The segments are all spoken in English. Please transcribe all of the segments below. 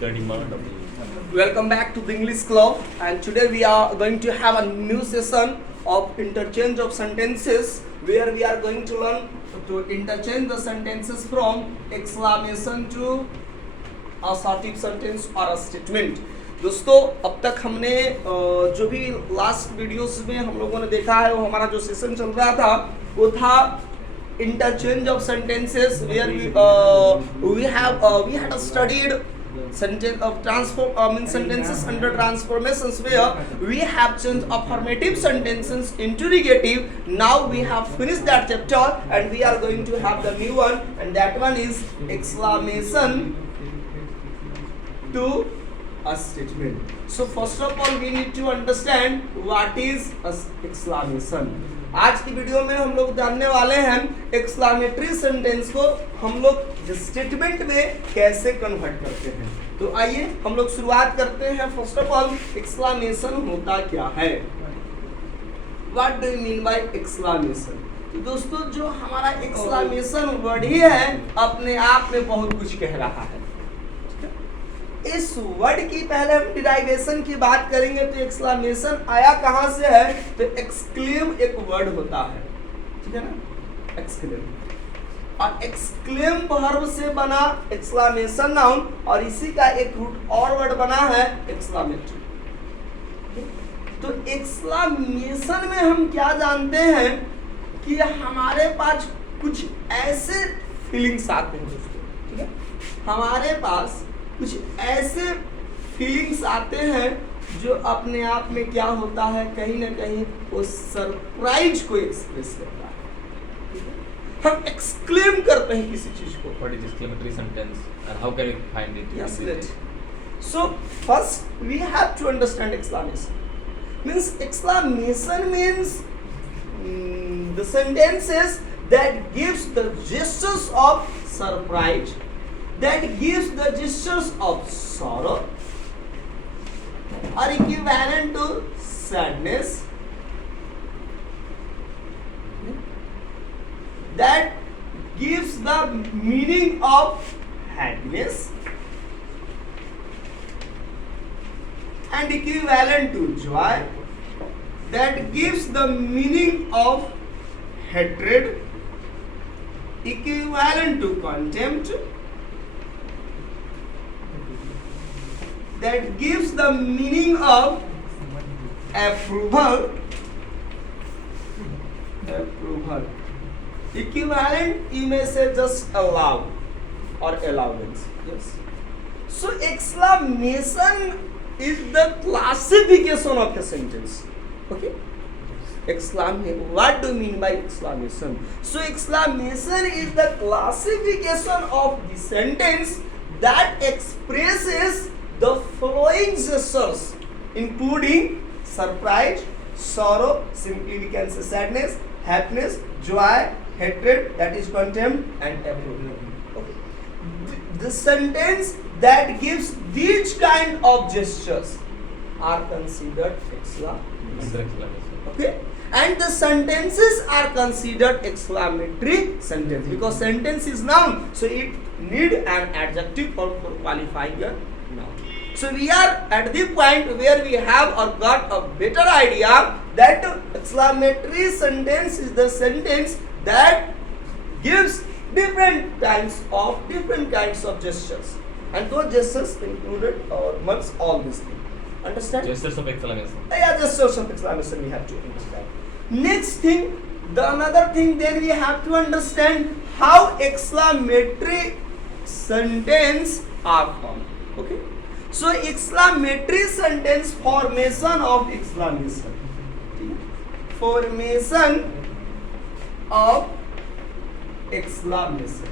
the demand of Welcome back to the English Club, and today we are going to have a new session of interchange of sentences where we are going to learn to interchange the sentences from exclamation to assertive sentence or a statement. दोस्तों अब तक हमने जो भी last videos में हम लोगों ने देखा है वो हमारा जो सेशन चल रहा था वो था interchange of sentences where we had studied sentence of sentences under transformations where we have changed affirmative sentences into negative. Now we have finished that chapter and we are going to have the new one, and that one is exclamation to a statement. So first of all we need to understand what is exclamation. आज की video में हम लोग जानने वाले हैं exclamatory sentence को हम लोग स्टेटमेंट में कैसे कन्वर्ट करते हैं. तो आइए हम लोग शुरुआत करते हैं. फर्स्ट ऑफ ऑल एक्सक्लामेशन होता क्या है, what do you mean by exclamation. तो दोस्तों जो हमारा एक्सक्लामेशन वर्ड ही है अपने आप में बहुत कुछ कह रहा है. इस वर्ड की पहले हम डिराइवेशन की बात करेंगे. तो एक्सक्लेमेशन आया कहां से है, तो एक्सक्लेम एक वर्ड होता है, ठीक है ना, एक्सक्लेम. और एक्सक्लेम वर्ब से बना एक्सक्लेमेशन नाउन, और इसी का एक रूट और वर्ड बना है एक्सक्लेमेटरी. तो एक्सक्लेमेशन में हम क्या जानते हैं कि हमारे पास कुछ ऐसे फीलिंग्स आते हैं दोस्तों, ठीक है. हमारे पास कुछ ऐसे फीलिंग्स आते हैं जो अपने आप में क्या होता है, कहीं ना कहीं वो सरप्राइज को एक्सप्रेस करता है. हम एक्सक्लेम करते हैं किसी चीज को. what is exclamatory sentence and how can we find it? Yes, let. So first we have to understand exclamation. Means exclamation means the sentences that gives the gestures of surprise, that gives the gestures of sorrow are equivalent to sadness, that gives the meaning of happiness, and equivalent to joy, that gives the meaning of hatred, equivalent to contempt, that gives the meaning of approval, equivalent you may say just allow or allowance. Yes. So exclamation is the classification of a sentence. Okay. Exclamation. What do you mean by exclamation? So exclamation is the classification of the sentence that expresses the following gestures, including surprise, sorrow, simply we can say sadness, happiness, joy, hatred, that is contempt, and approval. Okay. The sentence that gives these kind of gestures are considered exclamation. Okay. And the sentences are considered exclamatory sentence because sentence is noun, so it need an adjective for qualifying a noun. So we are at the point where we have or got a better idea that exclamatory sentence is the sentence that gives different kinds of gestures, and those gestures included amongst all these things. Understand? Gestures of exclamation. Yeah, gestures of exclamation we have to understand. Next thing, the another thing then we have to understand how exclamatory sentence are formed. Okay. So exclamatory sentence, formation of exclamation, formation of exclamation.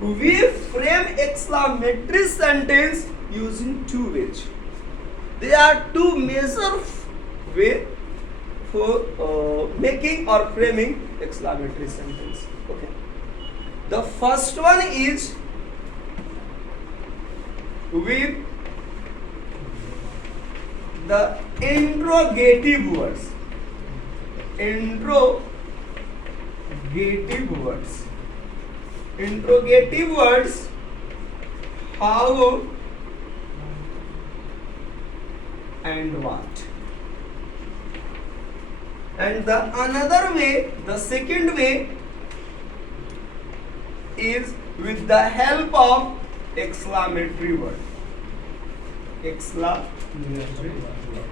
We frame exclamatory sentence using two ways. There are two major ways for making or framing exclamatory sentence. Okay. The first one is with the interrogative words. Interrogative words. interrogative words, how and what. And the another way, the second way is with the help of exclamatory word. Exclamatory word.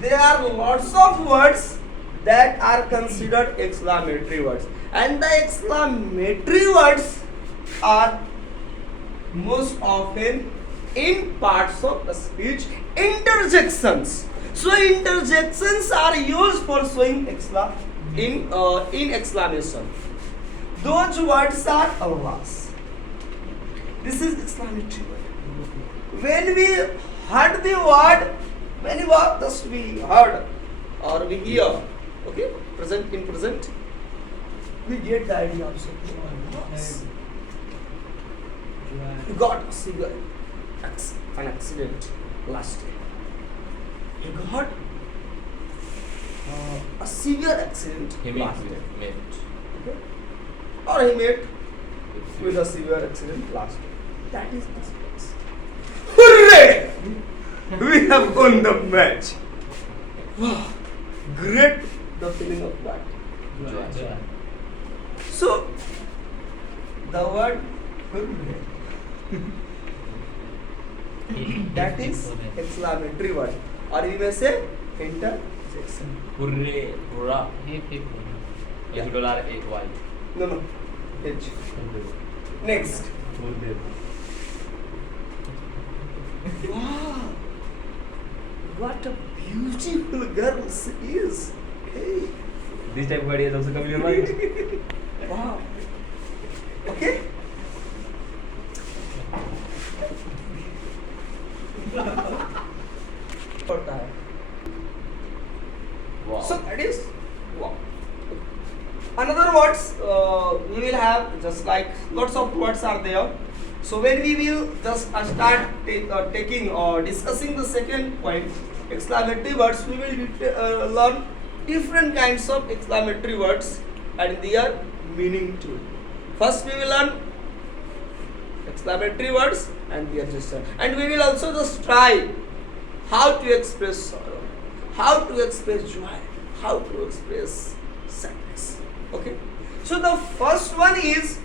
There are lots of words that are considered exclamatory words, and the exclamatory words are most often in parts of the speech interjections. So interjections are used for showing in exclamation. Those words are Allahs. This is exclamatory word. When we heard the word, when we just we heard or we hear, okay, present in present, we get the idea of something. He got a severe an accident last year. He got a severe accident last year. Okay? Or he met with a severe accident last year. That is this place. Hooray! We have won the match. Wow. Great the feeling of that. Joy. So the word hooray. That is exclamatory word, or we may say interjection. Hooray, hurrah. Yeah. $8. No, H. Next. Wow, what a beautiful girl she is. Hey. This type of idea is also coming in your mind. Wow. Okay. Wow. So that is wow. Another words we will have just like lots of words are there. So when we will just start taking or discussing the second point, exclamatory words, we will learn different kinds of exclamatory words and their meaning too. First we will learn exclamatory words and their gesture, and we will also just try how to express sorrow, how to express joy, how to express sadness. Okay, so the first one is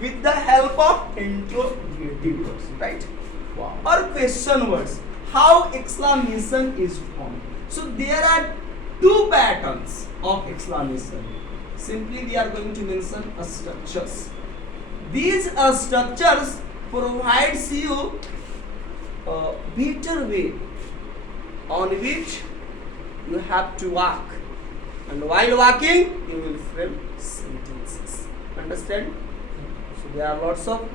with the help of interrogative words, right? Wow. Or question words. How exclamation is formed. So there are two patterns of exclamation. Simply we are going to mention structures. These structures provides you a better way on which you have to walk, and while walking you will frame sentences. Understand? So there are lots of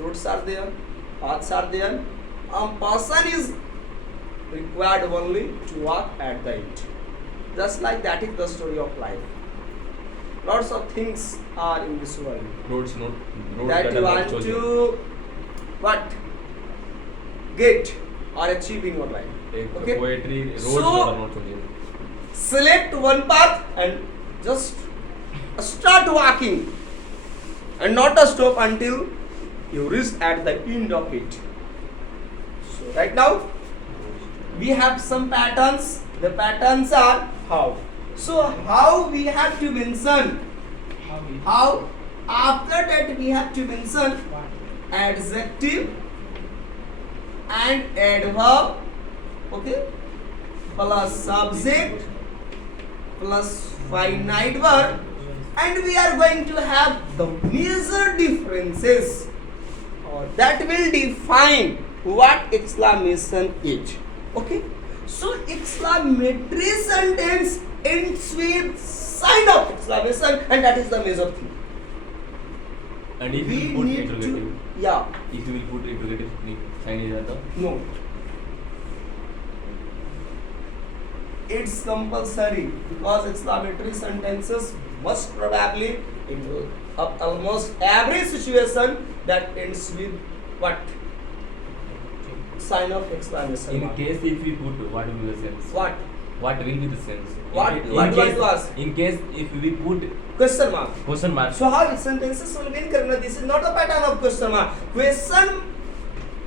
routes are there, paths are there. A person is required only to walk at the end. Just like that is the story of life. Lots of things are in this world Roads that you are want not chosen. to what get or achieve in your life. Okay? Poetry, roads So- are not chosen. Select one path and just start walking and not stop until you reach at the end of it. So right now we have some patterns. The patterns are how. So how we have to mention, how after that we have to mention adjective and adverb, okay, plus subject plus finite verb, and we are going to have the major differences that will define what exclamation is. Okay, so exclamatory sentence ends with sign of exclamation, and that is the major thing. And if We you put need interrogative, to, yeah, if you will put interrogative sign is at the no. It's compulsory because exclamatory sentences must probably in almost every situation that ends with what? Sign of exclamation in mark. case if we put what will be the sense? What? What will be the sense? What In do you want case, to ask? in case if we put Question mark. Question mark. So how sentences will be incorrect? This is not a pattern of question mark. Question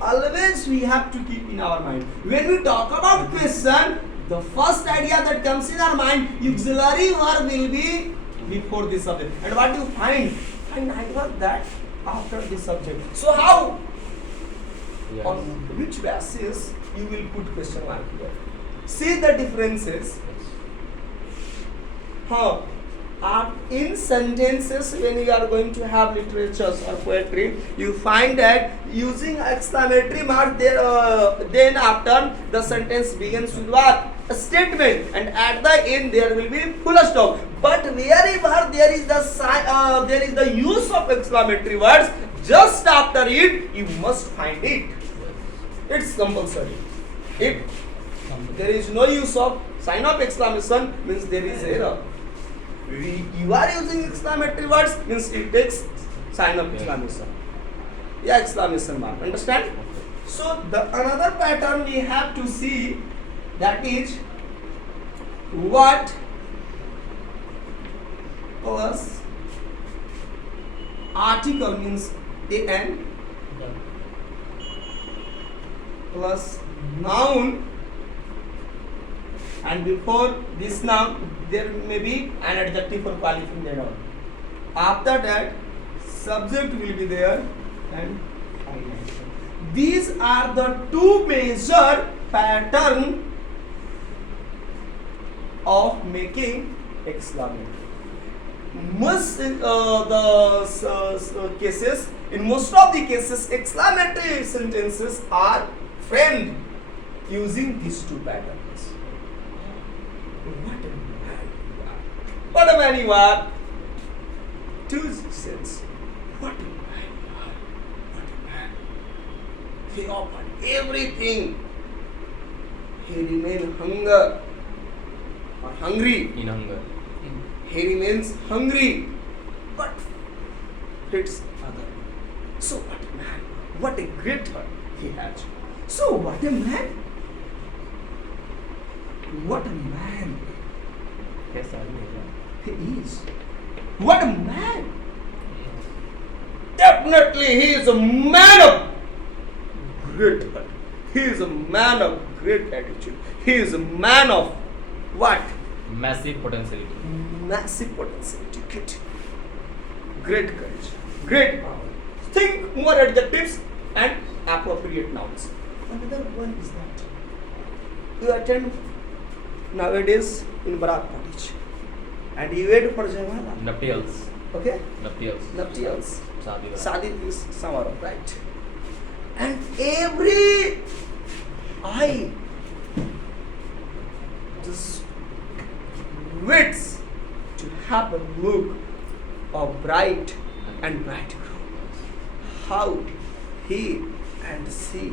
always we have to keep in our mind. When we talk about question, the first idea that comes in our mind, auxiliary verb will be before the subject. And what do you find? Find idea that after the subject. So how? Yes. On which basis you will put question mark here? See the differences. How? In sentences, when you are going to have literatures or poetry, you find that using exclamatory mark there, then after the sentence begins with what? A statement, and at the end there will be full stop. But wherever there is the use of exclamatory words, just after it you must find it. It's compulsory. If there is no use of sign of exclamation, means there is error. You are using exclamatory words, means it takes sign of exclamation. Yeah, exclamation mark. Understand? So the another pattern we have to see, that is what plus article, means an, plus noun, and before this noun there may be an adjective for qualifying the noun. After that subject will be there and finalization. These are the two major pattern of making exclamation. Most cases, in most of the cases, exclamatory sentences are framed using these two patterns. What a man you are! Two cents. What a man you are! What a man! He offered everything. He remained hungry. In hunger. He remains hungry, but hits other. So what a man! What a great heart he has. So what a man! What a man Yes, I he is! What a man! Definitely he is a man of great heart. He is a man of great attitude. He is a man of what? Massive potentiality. Massive potentiality. Great courage. Great power. Think more adjectives and appropriate nouns. Another one is that you attend nowadays in Barat parties and you wait for Jaywala. Nuptials. Okay? Nuptials. Sadi is Samara, right? And every eye just waits to have a look of bride and bridegroom. How he and she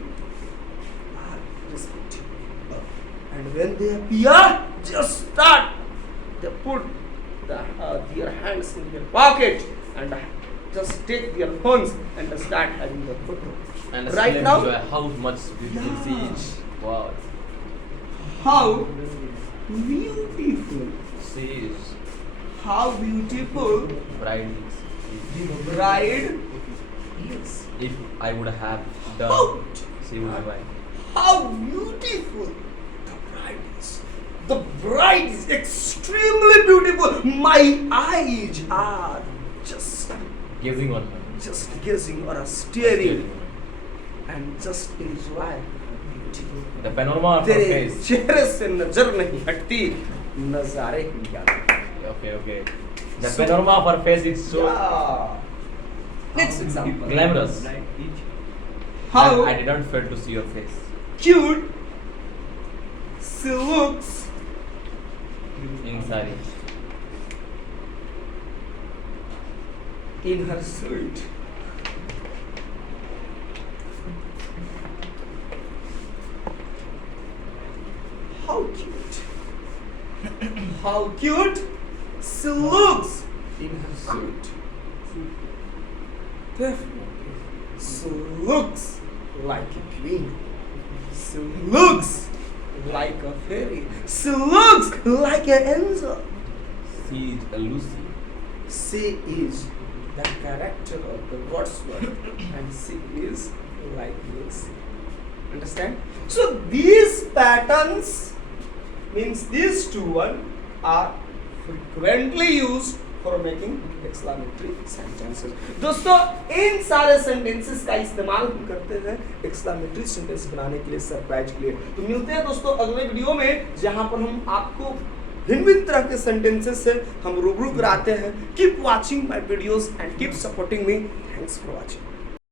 are respected. And when they appear, just start. They put their hands in their pocket and just take their phones and start having the photo. And right now, how much beautiful she is. Wow. How beautiful She is. How beautiful Bride. the bride is. If I would have How, done, she would have. how beautiful the bride is. The bride is extremely beautiful. My eyes are just Gazing on her. gazing or staring and just enjoy her beauty. The panorama of her तेरे face. चेहरे से नजर नहीं हटती, नजारे की याद। Okay. The panorama of her face is so Yeah. Next example. glamorous. How I didn't fail to see your face. cute she looks In sari. in her suit. How cute. How cute she looks in her suit. Definitely. She looks like a queen. She looks like a fairy. She looks like an angel. She is a Lucy. she is the character of the Wordsworth and she is like this. Understand? So these patterns means these two words are frequently used for making exclamatory sentences. दोस्तों इन सारे sentences का इस्तेमाल हम करते हैं exclamatory sentence बनाने के लिए, सरप्राइज के लिए। तो मिलते हैं दोस्तों अगले वीडियो में, जहां पर हम आपको भिन्न तरह के सेंटेंसेस से हम रूबरू कराते हैं। Keep watching my videos and keep supporting me. Thanks for watching.